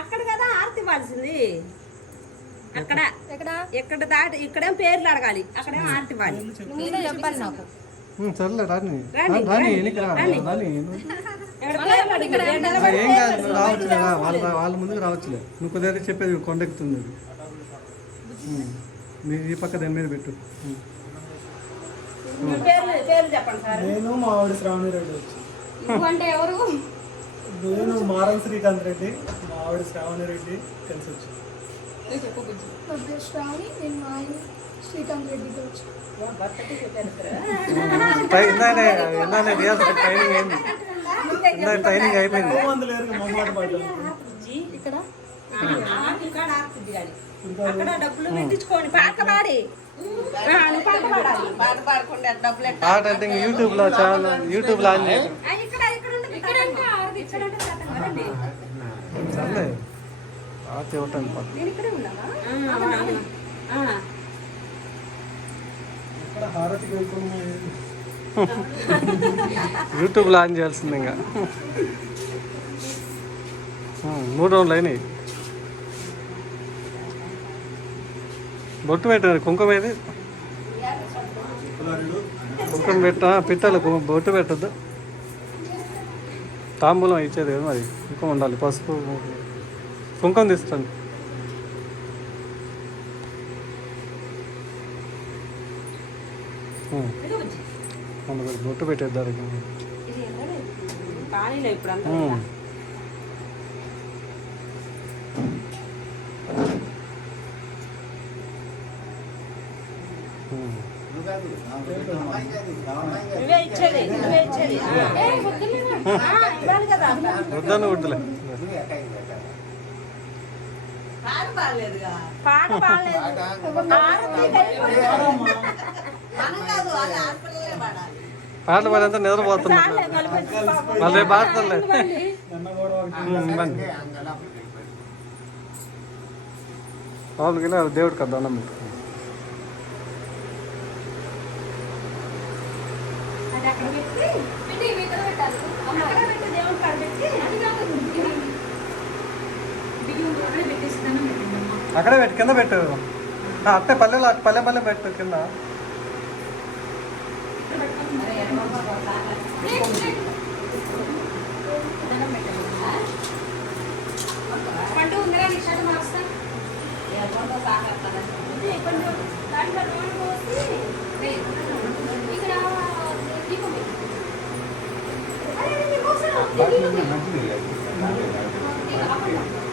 అక్కడ కదా ఆర్తి ఇవ్వాల్సింది. అక్కడ ఎక్కడ దాటి ఇక్కడేం పేర్లు అడగాలి, అక్కడేం ఆర్తి ఇవ్వాలి. చెప్పాలి నాకు. సర్లే రాని రాని ఏం కాదు, రావచ్చులే వాళ్ళ ముందుకు రావచ్చులే. నువ్వు కుదిరితే చెప్పేది కొండెక్కుతుంది. మీ ఈ పక్క దాని మీద పెట్టు. నేను మా ఆవిడ శ్రావణి రెడ్డి వచ్చి. అంటే ఎవరు? నేను మారం శ్రీకాంత్ రెడ్డి, మా ఆవిడ శ్రావణి రెడ్డి కలిసి వచ్చి. శ్రావణి, నేను మా ఆయన శ్రీకాంత్ రెడ్డితో వచ్చి. ట్రైనింగ్ అయిపోయింది. మంది లేరు మొహమాట పడ్డాను. అక్కడ డబ్బులు పెట్టించుకోండి, పాట పాడి పాట పాడకుండా డబ్బులు పాట అంటే యూట్యూబ్ లో చాలా యూట్యూబ్ లో ఆన్ చేయడం. సర్లే పాట ఇవ్వటం హారతి కోరుకున్నా యూట్యూబ్ లో ఆన్ చేయాల్సింది. ఇంకా 3 రౌండ్లు అయినాయి. బొట్టు పెట్టారు, కుంకుమ ఏది? కుంకుమ పెట్టాలి, బొట్టు పెట్టద్దు. తాంబూలం ఇచ్చేది కదా మరి, కుంకుమ ఉండాలి. పసుపు కుంకుమ తీస్తాను. బొట్టు పెట్టేద్దారు. వద్దాను వద్దులే. పాట పాటలు పాడంతా నిద్రపోతున్నా. మళ్ళీ పాడతానులే. వాళ్ళకి దేవుడికి కదా అన్నం పెట్టుకున్నాం. అక్కడే పెట్టు, కింద పెట్టు. అట్టే పల్లె పెట్టు కింద. ఇక్కడ